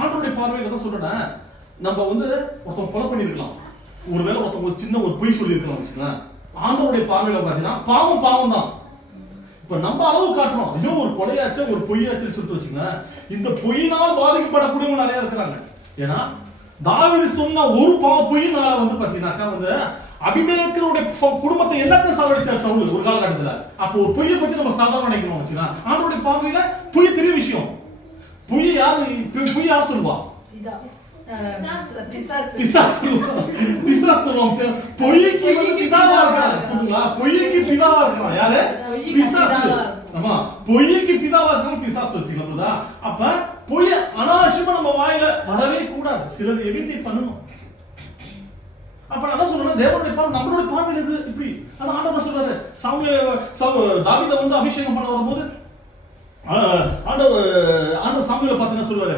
ஆண்டவருடைய பார்வையில தான் சொல்றேன். நம்ம வந்து ஒருத்தன் கொலை பண்ணிருக்கலாம், ஒருவேளை ஒருத்தன் ஒரு சின்ன ஒரு பொய் சொல்லியிருக்கலாம் வச்சுக்கலாம். ஆண்டவருடைய பார்வையில பாத்தீங்கன்னா பாவம் பாவம் தான். இப்ப நம்ம அளவு காட்டுறோம், ஐயோ ஒரு கொலையாச்சு ஒரு பொய்யாச்சு சொல்லிட்டு வச்சுங்க. இந்த பொய்யினால் பாதிக்கப்படக்கூடியவங்க நிறைய இருக்கிறாங்க. ஏன்னா தாவீது சொன்ன ஒரு பொய்யினால வந்து பாத்தீங்கன்னாக்கா வந்து அபிமெலேக்குடைய குடும்பத்தை எல்லாத்தையும் சாவடிச்சார் சவுல் ஒரு காலகட்டத்துல. அப்போ ஒரு பொய்யை பத்தி நம்ம சாதாரண நினைக்கிறோம் வச்சுக்கலாம். ஆண்டவருடைய பார்வையில பொய் பெரிய விஷயம். பொய் யார் சொல்லுவா? பொய்க்கு வந்து பிதாவா இருக்காரு. பொய்க்கு பிதாவா இருக்கான் யாரு? பிசாசு. ஆமா, பொய்க்கு பிதாவா இருக்கான் பிசாசு வச்சுக்கலாம். அப்ப பொய்ய அனாவசியமா நம்ம வாயில வரவே கூடாது. சிலது எவித்தை பண்ணணும். அப்ப அதான் சொல்றேன், தேவனுடைய பார்வை நம்மளுடைய பார்வையில இது இப்படி. அது ஆண்டவர் சொல்றாரு. தாவீதை வந்து அபிஷேகம் பண்ண வரும்போது ஆண்டவர் சாமுவேலை பார்த்து என்ன சொல்லுவாரு?